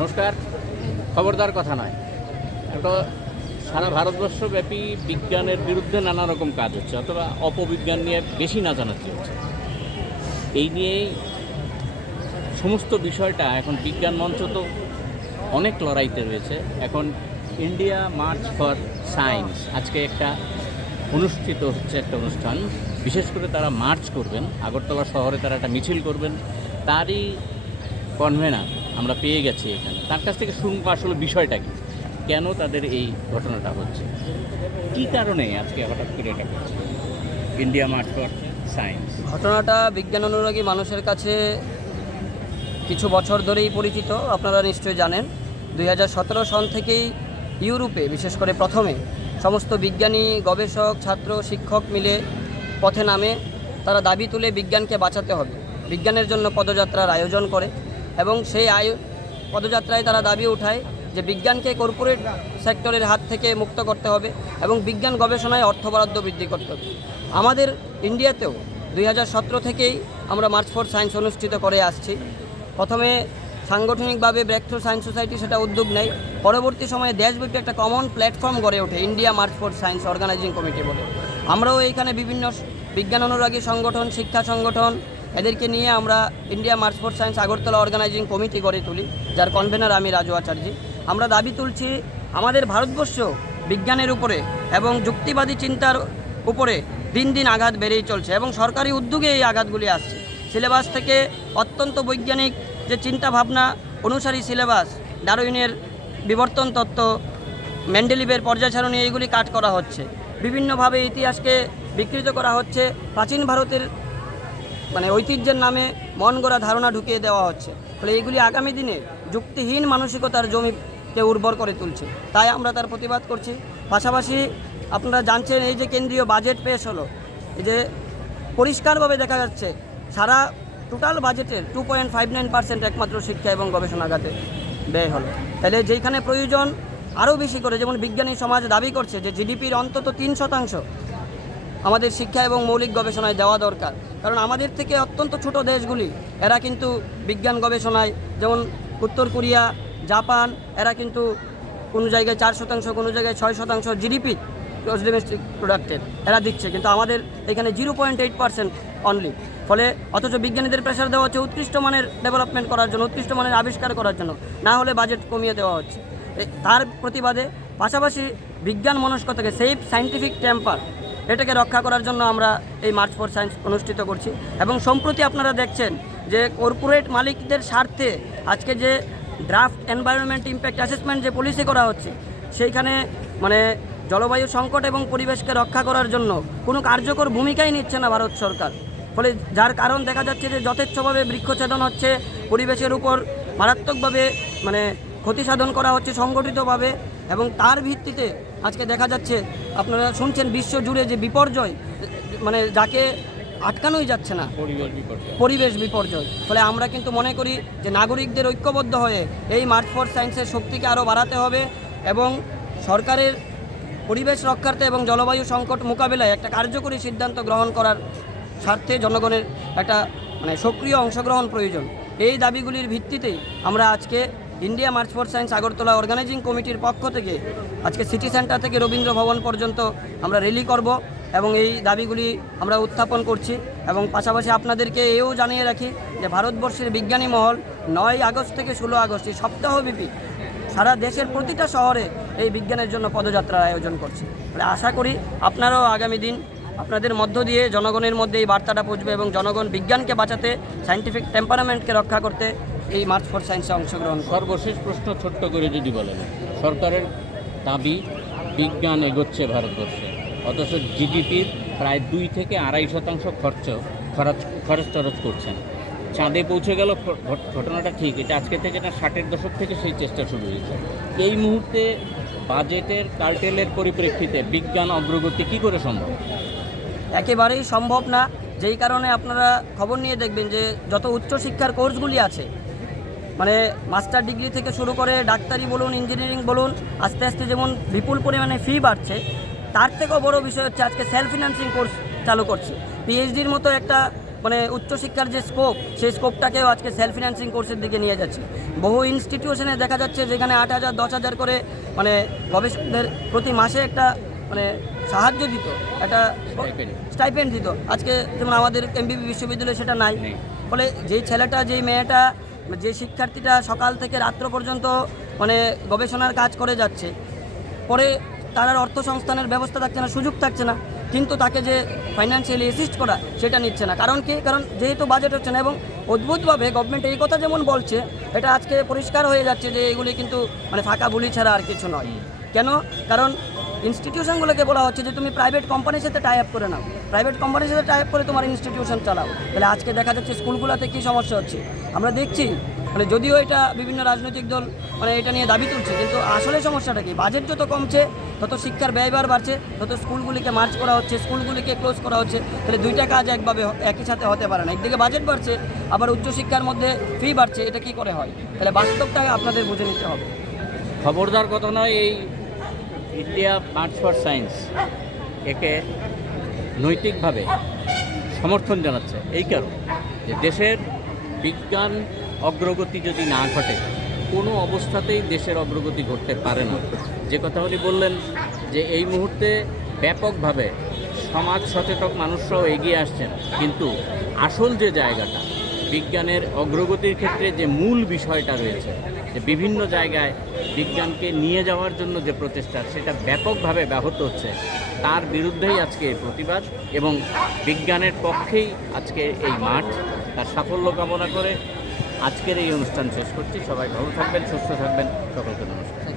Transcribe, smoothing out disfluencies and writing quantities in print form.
নমস্কার। খবরদার কথা নয়, এটা সারা ভারতবর্ষব্যাপী বিজ্ঞানের বিরুদ্ধে নানা রকম কাজ হচ্ছে, অথবা অপবিজ্ঞান নিয়ে বেশি নাচানাচি হচ্ছে। এই নিয়েই সমস্ত বিষয়টা এখন বিজ্ঞান মঞ্চ তো অনেক লড়াইতে রয়েছে। এখন ইন্ডিয়া মার্চ ফর সায়েন্স আজকে একটা অনুষ্ঠিত হচ্ছে, একটা অনুষ্ঠান। বিশেষ করে তারা মার্চ করবেন, আগরতলা শহরে তারা একটা মিছিল করবেন। তারই কনভেনার আমরা পেয়ে গেছি এখানে। তার কাছ থেকে শুনবো আসলে বিষয়টা কি, কেন তাদের এই ঘটনাটা হচ্ছে, কী কারণে আজকে হঠাৎ করে এটা করছে ইন্ডিয়া মার্চ ফর সায়েন্স। ঘটনাটা বিজ্ঞান অনুরাগী মানুষের কাছে কিছু বছর ধরেই পরিচিত। আপনারা নিশ্চয়ই জানেন 2017 সন থেকেই ইউরোপে বিশেষ করে প্রথমে সমস্ত বিজ্ঞানী, গবেষক, ছাত্র, শিক্ষক মিলে পথে নামে। তারা দাবি তুলে বিজ্ঞানকে বাঁচাতে হবে, বিজ্ঞানের জন্য পদযাত্রার আয়োজন করে এবং সেই পদযাত্রায় তারা দাবি উঠায় যে বিজ্ঞানকে কর্পোরেট সেক্টরের হাত থেকে মুক্ত করতে হবে এবং বিজ্ঞান গবেষণায় অর্থ বরাদ্দ বৃদ্ধি করতে হবে। আমাদের ইন্ডিয়াতেও 2017 থেকেই আমরা মার্চ ফর সায়েন্স অনুষ্ঠিত করে আসছি। প্রথমে সাংগঠনিকভাবে ব্রেক থ্রু সায়েন্স সোসাইটি সেটা উদ্যোগ নেয়। পরবর্তী সময়ে দেশব্যাপী একটা কমন প্ল্যাটফর্ম গড়ে ওঠে India march for science organising committee বলে। আমরাও এইখানে বিভিন্ন বিজ্ঞান অনুরাগী সংগঠন, শিক্ষা সংগঠন, এদেরকে নিয়ে আমরা India march for science Agartala organising committee গড়ে তুলি, যার কনভেনার আমি রাজু আচার্য। আমরা দাবি তুলছি আমাদের ভারতবর্ষ বিজ্ঞানের উপরে এবং যুক্তিবাদী চিন্তার উপরে দিন দিন আঘাত বেড়েই চলছে এবং সরকারি উদ্যোগে এই আঘাতগুলি আসছে। সিলেবাস থেকে অত্যন্ত বৈজ্ঞানিক যে চিন্তা ভাবনা অনুসারী সিলেবাস, ডারউইনের বিবর্তন তত্ত্ব, মেন্ডেলিভের পর্যায় সারণী, এইগুলি কাট করা হচ্ছে। বিভিন্নভাবে ইতিহাসকে বিকৃত করা হচ্ছে। প্রাচীন ভারতের ঐতিহ্যের নামে মন গড়া ধারণা ঢুকিয়ে দেওয়া হচ্ছে। ফলে এইগুলি আগামী দিনে যুক্তিহীন মানসিকতার জমিকে উর্বর করে তুলছে। তাই আমরা তার প্রতিবাদ করছি। পাশাপাশি আপনারা জানছেন, এই যে কেন্দ্রীয় বাজেট পেশ হলো, এই যে পরিষ্কারভাবে দেখা যাচ্ছে সারা টোটাল বাজেটের 2.59% একমাত্র শিক্ষা এবং গবেষণা খাতে ব্যয় হলো। তাহলে যেখানে প্রয়োজন আরও বেশি করে, যেমন বিজ্ঞানী সমাজ দাবি করছে যে জিডিপির অন্তত 3% আমাদের শিক্ষা এবং মৌলিক গবেষণায় দেওয়া দরকার। কারণ আমাদের থেকে অত্যন্ত ছোট দেশগুলি, এরা কিন্তু বিজ্ঞান গবেষণায়, যেমন উত্তর কোরিয়া, জাপান, এরা কিন্তু কোনো জায়গায় 4%, কোনো জায়গায় 6% জিডিপি গ্রস ডোমেস্টিক প্রোডাক্টের এরা দিচ্ছে, কিন্তু আমাদের এখানে 0.8% অনলি। ফলে অথচ বিজ্ঞানীদের প্রেশার দেওয়া হচ্ছে উৎকৃষ্ট মানের ডেভেলপমেন্ট করার জন্য, উৎকৃষ্ট মানের আবিষ্কার করার জন্য, না হলে বাজেট কমিয়ে দেওয়া হচ্ছে। তার প্রতিবাদে পাশাপাশি বিজ্ঞান মনস্কতাকে, সেফ সায়েন্টিফিক টেম্পার, এটাকে রক্ষা করার জন্য আমরা এই মার্চ ফর সায়েন্স অনুষ্ঠিত করছি। এবং সম্প্রতি আপনারা দেখছেন যে কর্পোরেট মালিকদের স্বার্থে আজকে যে ড্রাফট এনভায়রনমেন্ট ইম্প্যাক্ট অ্যাসেসমেন্ট যে পলিসি করা হচ্ছে, সেইখানে জলবায়ু সংকট এবং পরিবেশকে রক্ষা করার জন্য কোনো কার্যকর ভূমিকাই নিচ্ছে না ভারত সরকার। ফলে যার কারণ দেখা যাচ্ছে যে যথেচ্ছভাবে বৃক্ষছেদন হচ্ছে, পরিবেশের উপর মারাত্মকভাবে ক্ষতি সাধন করা হচ্ছে সংগঠিতভাবে, এবং তার ভিত্তিতে আজকে দেখা যাচ্ছে, আপনারা শুনছেন বিশ্ব জুড়ে যে বিপর্যয়, যাকে আটকানোই যাচ্ছে না, পরিবেশ বিপর্যয়। ফলে আমরা কিন্তু মনে করি যে নাগরিকদের ঐক্যবদ্ধ হয়ে এই মার্চ ফর সায়েন্সের শক্তিকে আরও বাড়াতে হবে এবং সরকারের পরিবেশ রক্ষার্থে এবং জলবায়ু সংকট মোকাবিলায় একটা কার্যকরী সিদ্ধান্ত গ্রহণ করার স্বার্থে জনগণের একটা সক্রিয় অংশগ্রহণ প্রয়োজন। এই দাবিগুলির ভিত্তিতেই আমরা আজকে India march for science Agartala organising কমিটির পক্ষ থেকে আজকে সিটি সেন্টার থেকে রবীন্দ্র ভবন পর্যন্ত আমরা র্যালি করব এবং এই দাবিগুলি আমরা উত্থাপন করছি। এবং পাশাপাশি আপনাদেরকে এও জানিয়ে রাখি যে ভারতবর্ষের বিজ্ঞানী মহল 9 আগস্ট থেকে 16 আগস্ট এই সপ্তাহব্যাপী সারা দেশের প্রতিটা শহরে এই বিজ্ঞানের জন্য পদযাত্রার আয়োজন করছে। ফলে আশা করি আপনারাও আগামী দিন আপনাদের মধ্য দিয়ে জনগণের মধ্যে এই বার্তাটা পৌঁছবে এবং জনগণ বিজ্ঞানকে বাঁচাতে, সায়েন্টিফিক টেম্পারামেন্টকে রক্ষা করতে এই মার্চ ফর সায়েন্সে অংশগ্রহণ। সর্বশেষ প্রশ্ন ছোট্ট করে যদি বলেন, সরকারের দাবি বিজ্ঞান এগোচ্ছে ভারতবর্ষে, অথচ জিডিপির প্রায় 2 থেকে 2.5% খরচ টরচ করছেন। চাঁদে পৌঁছে গেল ঘটনাটা ঠিক, এটা আজকে থেকে না 60-এর দশক থেকে সেই চেষ্টা শুরু হয়েছে। এই মুহূর্তে বাজেটের কার্টেলের পরিপ্রেক্ষিতে বিজ্ঞান অগ্রগতি কী করে সম্ভব? একেবারেই সম্ভব না। যেই কারণে আপনারা খবর নিয়ে দেখবেন যে যত উচ্চশিক্ষার কোর্সগুলি আছে, মাস্টার ডিগ্রি থেকে শুরু করে ডাক্তারি বলুন, ইঞ্জিনিয়ারিং বলুন, আস্তে আস্তে যেমন বিপুল পরিমাণে ফি বাড়ছে, তার থেকেও বড় বিষয় হচ্ছে আজকে সেলফ ফিন্যান্সিং কোর্স চালু করছে। পিএইচডির মতো একটা মানে উচ্চশিক্ষার যে স্কোপ, সেই স্কোপটাকেও আজকে সেলফ ফিন্যান্সিং কোর্সের দিকে নিয়ে যাচ্ছে। বহু ইনস্টিটিউশনে দেখা যাচ্ছে যেখানে 8,000 10,000 করে মানে গবেষকদের প্রতি মাসে একটা মানে সাহায্য দিত, একটা স্টাইপেন্ড দিত। আজকে যেমন আমাদের এমবিবি বিশ্ববিদ্যালয়ে সেটা নাই। নেই। ফলে যেই ছেলেটা, যেই মেয়েটা, যে শিক্ষার্থীটা সকাল থেকে রাত্র পর্যন্ত মানে গবেষণার কাজ করে যাচ্ছে, পরে তার আর অর্থ সংস্থানের ব্যবস্থা থাকছে না, সুযোগ থাকছে না, কিন্তু তাকে যে ফাইন্যান্সিয়ালি অ্যাসিস্ট করা সেটা নিচ্ছে না। কারণ কি? কারণ যেহেতু বাজেট হচ্ছে না, এবং অদ্ভুতভাবে গভর্নমেন্ট এই কথা যেমন বলছে, এটা আজকে পরিষ্কার হয়ে যাচ্ছে যে এগুলি কিন্তু মানে ফাঁকা বুলি ছাড়া আর কিছু নয়। কেন? কারণ ইনস্টিটিউশনগুলোকে বলা হচ্ছে যে তুমি প্রাইভেট কোম্পানির সাথে টাই আপ করে নাও, প্রাইভেট কোম্পানির সাথে টাই আপ করে তোমার ইনস্টিটিউশন চালাও। তাহলে আজকে দেখা যাচ্ছে স্কুলগুলোতে কী সমস্যা হচ্ছে আমরা দেখছি। মানে যদিও এটা বিভিন্ন রাজনৈতিক দল মানে এটা নিয়ে দাবি তুলছে, কিন্তু আসলে সমস্যাটা কি? বাজেট যত কমছে তত শিক্ষার ব্যয়ভার বাড়ছে, তত স্কুলগুলিকে মার্চ করা হচ্ছে, স্কুলগুলিকে ক্লোজ করা হচ্ছে। তাহলে দুইটা কাজ একভাবে একই সাথে হতে পারে না। একদিকে বাজেট বাড়ছে, আবার উচ্চশিক্ষার মধ্যে ফি বাড়ছে, এটা কি করে হয়? তাহলে বাস্তবটা আপনাদের বুঝে নিতে হবে। খবরদার কথা নয়, এই ইন্ডিয়া মার্চ ফর সায়েন্স একে নৈতিকভাবে সমর্থন জানাচ্ছে এই কারণে যে দেশের বিজ্ঞান অগ্রগতি যদি না ঘটে, কোনো অবস্থাতেই দেশের অগ্রগতি ঘটতে পারে না। যে কথা উনি বললেন যে এই মুহূর্তে ব্যাপকভাবে সমাজ সচেতন মানুষরাও এগিয়ে আসছেন, কিন্তু আসল যে জায়গাটা বিজ্ঞানের অগ্রগতির ক্ষেত্রে যে মূল বিষয়টা রয়েছে, যে বিভিন্ন জায়গায় বিজ্ঞানকে নিয়ে যাওয়ার জন্য যে প্রচেষ্টা, সেটা ব্যাপকভাবে ব্যাহত হচ্ছে। তার বিরুদ্ধেই আজকে এই প্রতিবাদ, এবং বিজ্ঞানের পক্ষেই আজকে এই মাঠ। তার সাফল্য কামনা করে আজকের এই অনুষ্ঠান শেষ করছি। সবাই ভালো থাকবেন, সুস্থ থাকবেন, সকলকে নমস্কার।